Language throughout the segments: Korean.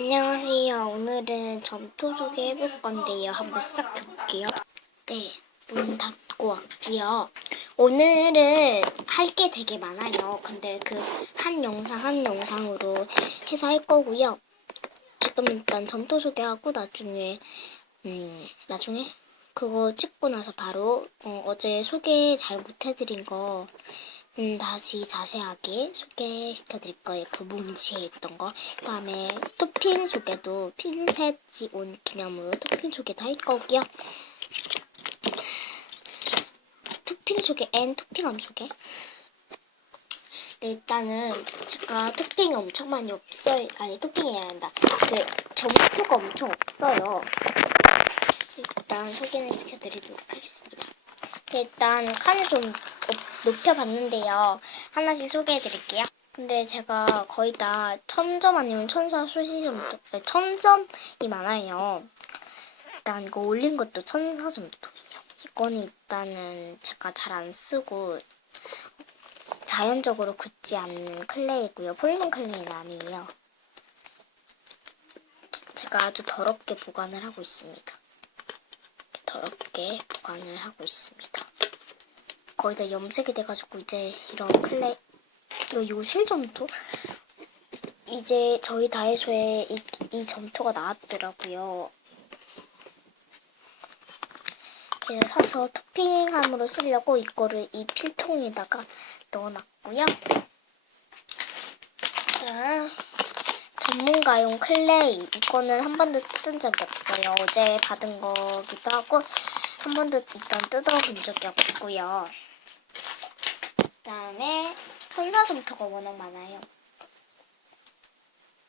안녕하세요. 오늘은 점토 소개 해볼 건데요. 한번 시작해볼게요. 네, 문 닫고 왔고요. 오늘은 할 게 되게 많아요. 근데 그 한 영상 한 영상으로 해서 할 거고요. 지금 일단 점토 소개하고 나중에 음 나중에 그거 찍고 나서 바로 어, 제 소개 잘 못해드린 거 음, 다시 자세하게 소개시켜 드릴 거예요. 그 뭉치에 있던 거. 그 다음에 토핑 소개도 핀셋이 온 기념으로 토핑 소개도 할 거고요. 토핑 소개 앤 토핑함 소개. 네, 일단은 제가 토핑이 엄청 많이 없어요. 아니, 토핑이 아니라 그 점수가 엄청 없어요. 일단 소개를 시켜드리도록 하겠습니다. 일단 칸을 좀 높- 높여봤는데요. 하나씩 소개해드릴게요. 근데 제가 거의 다 천점 아니면 천사 수시점, 네, 천점이 많아요. 일단 이거 올린 것도 천사점토예요. 이거는 일단은 제가 잘 안 쓰고 자연적으로 굳지 않는 클레이고요. 폴리머 클레이는 아니에요. 제가 아주 더럽게 보관을 하고 있습니다. 더럽게 보관을 하고 있습니다. 거의 다 염색이 돼가지고 이제 이런 클레 이거 요실 점토 이제 저희 다이소에 이, 이 점토가 나왔더라고요. 그래서 사서 토핑함으로 쓰려고 이거를 이 필통에다가 넣어놨고요. 자, 전문가용 클레이 이거는 한 번도 뜯은 적이 없어요. 어제 받은 거기도 하고 한 번도 일단 뜯어본 적이 없고요. 그다음에 천사솜토가 워낙 많아요.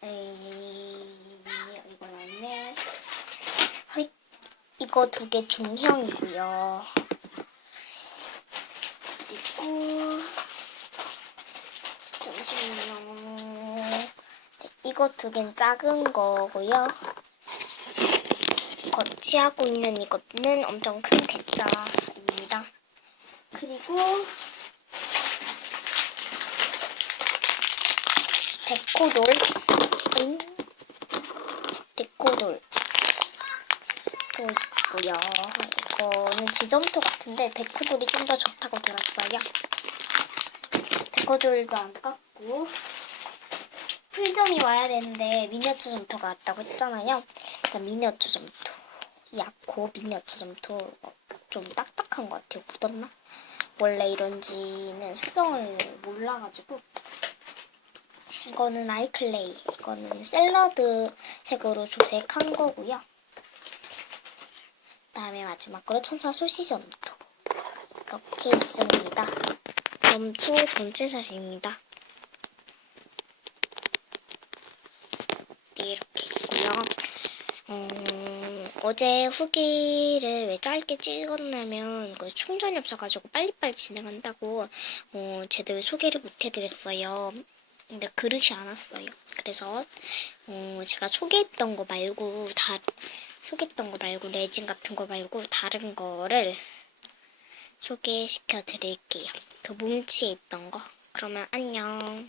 에이, 이건 아니네. 이거 두 개 중형이고요. 그리고 잠시만요. 네, 이거 두 개는 작은 거고요. 거치하고 있는 이거는 엄청 큰 대짜입니다. 그리고 데코돌 인 데코돌 또 있고요. 이거는 지점토 같은데 데코돌이 좀 더 좋다고 들었어요. 데코돌도 안 깎고 풀점이 와야 되는데 미니어처 점토가 왔다고 했잖아요. 일단 미니어처 점토 약고 미니어처 점토 좀 딱딱한 것 같아요. 묻었나? 원래 이런지는 색성을 몰라가지고 이거는 아이클레이 이거는 샐러드 색으로 조색한 거고요. 그다음에 마지막으로 천사 수시 점토 이렇게 있습니다. 점토 본체 사진입니다. 네, 이렇게 있고요. 음, 어제 후기를 왜 짧게 찍었냐면 그 충전이 없어가지고 빨리빨리 진행한다고 어, 제대로 소개를 못해드렸어요. 근데 그릇이 안 왔어요. 그래서 어, 제가 소개했던 거 말고 다 소개했던 거 말고 레진 같은 거 말고 다른 거를 소개시켜 드릴게요. 그 뭉치에 있던 거. 그러면 안녕.